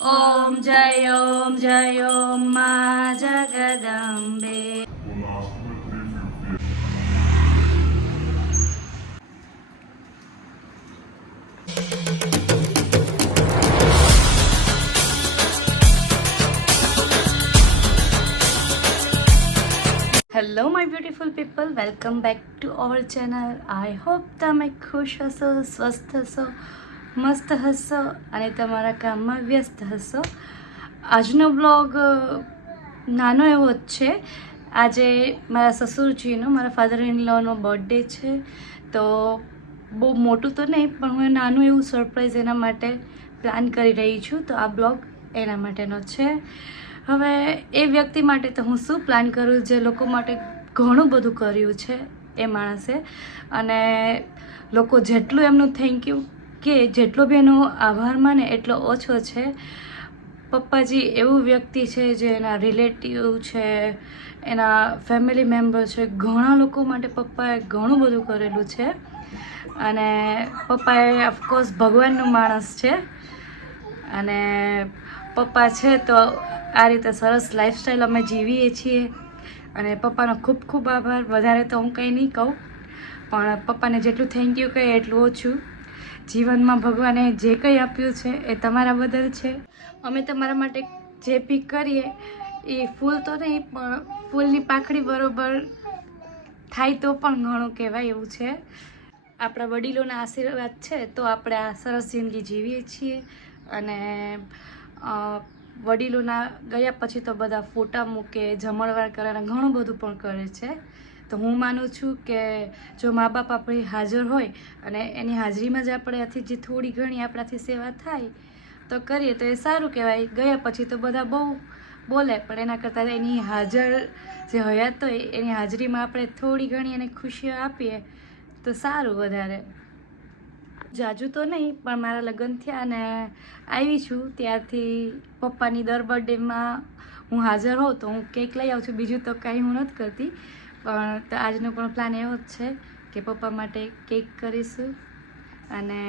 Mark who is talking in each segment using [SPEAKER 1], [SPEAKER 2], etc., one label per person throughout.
[SPEAKER 1] ઓમ જય ઓમ જય ઓમ મા Jagdambe hello my beautiful people welcome back to our channel I hope તમે ખુશ હશો સ્વસ્થ હશો મસ્ત હસો અને તમારા કામમાં વ્યસ્ત હશો આજનો બ્લોગ નાનો એવો જ છે. આજે મારા સસુરજીનો, મારા ફાધર ઇન લોનો બર્થડે છે. તો બહુ મોટું તો નહીં, પણ હું નાનું એવું સરપ્રાઈઝ એના માટે પ્લાન કરી રહી છું. તો આ બ્લોગ એના માટેનો છે. હવે એ વ્યક્તિ માટે તો હું શું પ્લાન કરું? જે લોકો માટે ઘણું બધું કર્યું છે એ માણસે. અને લોકો જેટલું એમનું થેન્ક યુ કે જેટલો બી એનો આભાર માને એટલો ઓછો છે. પપ્પાજી એવું વ્યક્તિ છે જે એના રિલેટિવ છે, એના ફેમિલી મેમ્બર છે, ઘણા લોકો માટે પપ્પાએ ઘણું બધું કરેલું છે. અને પપ્પાએ ઓફકોર્સ ભગવાનનું માણસ છે. અને પપ્પા છે તો આ રીતે સરસ લાઈફસ્ટાઈલ અમે જીવીએ છીએ. અને પપ્પાનો ખૂબ ખૂબ આભાર. વધારે તો હું કંઈ નહીં કહું. પણ પપ્પાને જેટલું થેન્ક યુ કહે એટલું ઓછું. જીવનમાં ભગવાને જે કંઈ આપ્યું છે એ તમારા બદલ છે. અમે તમારા માટે જે પીક કરીએ, એ ફૂલ તો નહીં, પણ ફૂલની પાખડી બરોબર થાય તો પણ ઘણું કહેવાય એવું છે. આપણા વડીલોના આશીર્વાદ છે તો આપણે આ સરસ જિંદગી જીવીએ છીએ. અને વડીલોના ગયા પછી તો બધા ફોટા મૂકે, જમણવાર કરે અને ઘણું બધું પણ કરે છે. તો હું માનું છું કે જો મા બાપ આપણી હાજર હોય અને એની હાજરીમાં જ આપણે આથી જે થોડી ઘણી આપણાથી સેવા થાય, તો કરીએ તો એ સારું કહેવાય. ગયા પછી તો બધા બહુ બોલે, પણ એના કરતાં એની હાજર જે હયાત હોય, એની હાજરીમાં આપણે થોડી ઘણી એને ખુશીઓ આપીએ, તો સારું વધારે. જાજુ તો નહીં, પણ મારા લગ્ન થયા અને આવી છું. ત્યારથી પપ્પાની દર બર્થડેમાં હું હાજર હોઉં તો હું કેક લઈ આવું છું. બીજું તો કાંઈ હું નથી કરતી. પણ તો આજનો પણ પ્લાન એવો જ છે કે પપ્પા માટે કેક કરીશું અને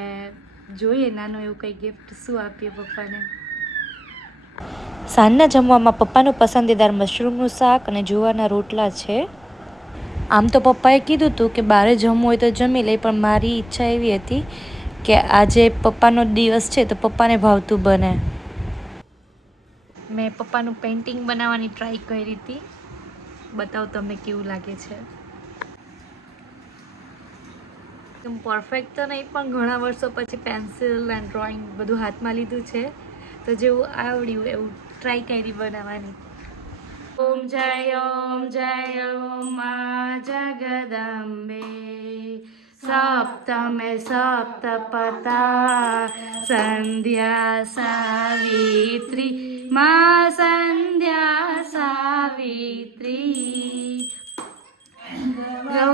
[SPEAKER 1] જોઈએ નાનું એવું કંઈ ગિફ્ટ શું આપીએ પપ્પાને.
[SPEAKER 2] સાંજના જમવામાં પપ્પાનું પસંદીદાર મશરૂમનું શાક અને જુવારના રોટલા છે. આમ તો પપ્પાએ કીધું હતું કે બારે જમવું હોય તો જમી લે પણ મારી ઈચ્છા એવી હતી કે આજે પપ્પાનો દિવસ છે તો પપ્પાને ભાવતું બને.
[SPEAKER 1] મેં પપ્પાનું પેઇન્ટિંગ બનાવવાની ટ્રાય કરી હતી. બતાવો તમને કેવું લાગે છે? એકદમ પરફેક્ટ તો નહીં, પણ ઘણા વર્ષો પછી પેન્સિલ એન્ડ ડ્રોઈંગ બધું હાથમાં લીધું છે. તો જેવું આવડ્યું એવું ટ્રાય કરી બનાવવાની. ઓમ જય ઓમ જય મા જગદંબે. સપ્તમે સપ્તપતા, સંધ્યા સાવિત્રી, મા સંધ્યા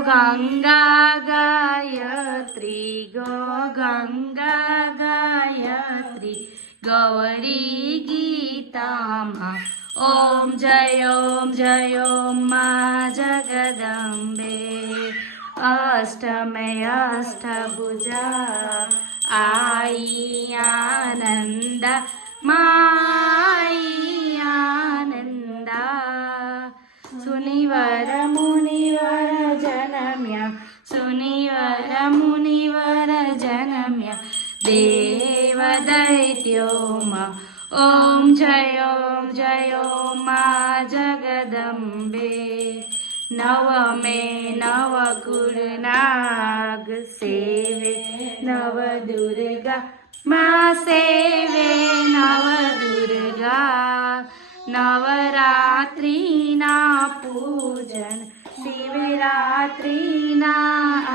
[SPEAKER 1] ગંગા ગાયત્રી ગો ગંગા ગાયત્રી ગૌરી ગીતામાં ઓમ જય ઓમ જય ઓમ મા જગદંબે અષ્ટમે અષ્ટભુજા આઈ આનંદ માઈ આનંદ સુનિવર મુનિવર જનમ્યા દેવ દૈત્યોમાં ઓમ જય ઓમ જય મા જગદંબે નવમે નવ ગુરુનાગ સેવે નવ દુર્ગા મા સેવે નવ દુર્ગા નવરાત્રિના પૂજન શિવરાત્રિના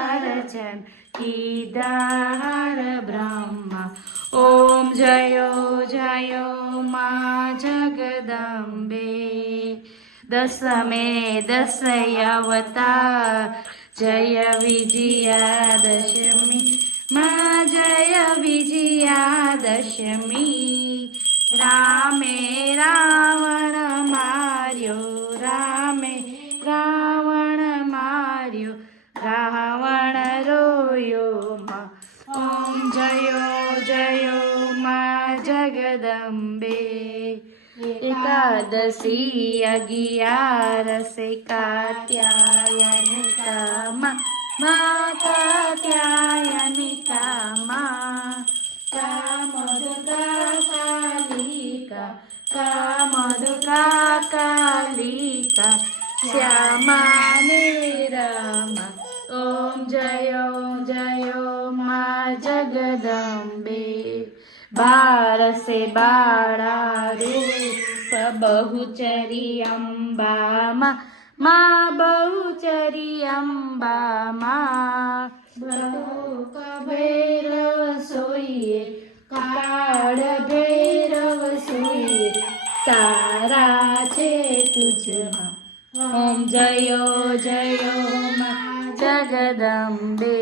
[SPEAKER 1] અર્ચન કીદાર બ્રહ્મા ઓમ જયો જયો મા જગદંબે દસમે દશયવતા જય વિજયા દશમી મા જય વિજયા દશમી રામે રાવણ માર્યો એકાદશી અગિયારસે કાત્યાયનિકા મા કાત્યાયનિકા મા કામદુર્ગા કાલિકા કામદુર્ગા કાલિકા શ્યામાને રમા ઓમ જય ઓમ જય મા જગદંબે બારસે બાળા રૂપ બહુચરી અંબામાં મા બહુચરી અંબામાં ભૈરવ સોઈએ કાળ ભૈરવ સોઈએ તારા છે તુજમાં ઓમ જયો જયો મા જગદંબે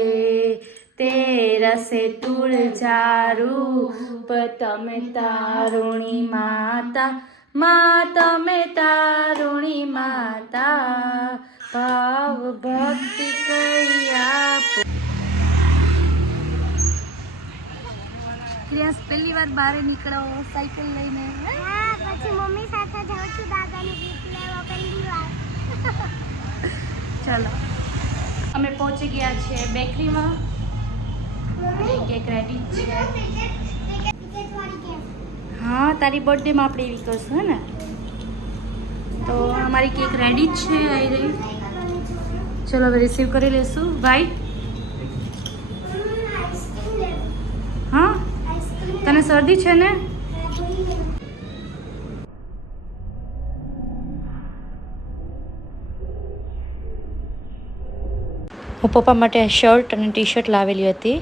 [SPEAKER 1] તેરસે તુળજારૂપ તમે તારુણી માતા મા તમે તારુણી માતા ભાવ ભક્તિ કરી આપો. પ્રિયાસ પહેલી વાર બહાર નીકળો સાયકલ લઈને.
[SPEAKER 3] હા પછી મમ્મી સાથે જાઉં છું દાદાની ગીત લેવા પહેલી વાર.
[SPEAKER 1] ચાલો. અમે પહોંચી ગયા છીએ બેકરીમાં કેક રેડી છે. હા, તારી બર્થડેમાં આપણે એવી કરશું, હે ને? તો અમારી કેક રેડી જ છે આવી રહી. ચલો હવે રિસીવ કરી લેશું ભાઈ? હા? તને શરદી છે ને?
[SPEAKER 2] હું પપ્પા માટે શર્ટ અને ટી શર્ટ લાવેલી હતી.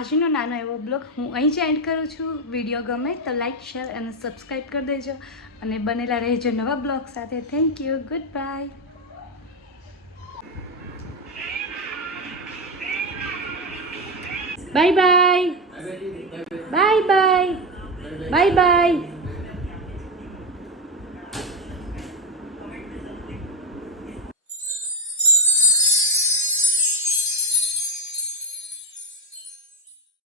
[SPEAKER 1] આજનો નાનો એવો બ્લોગ હું અહીં જ એન્ડ કરું છું. વીડિયો ગમે તો લાઇક શેર અને સબસ્ક્રાઈબ કરી દેજો. અને બનેલા રહેજો નવા બ્લોગ સાથે. Thank you good bye bye bye bye bye bye bye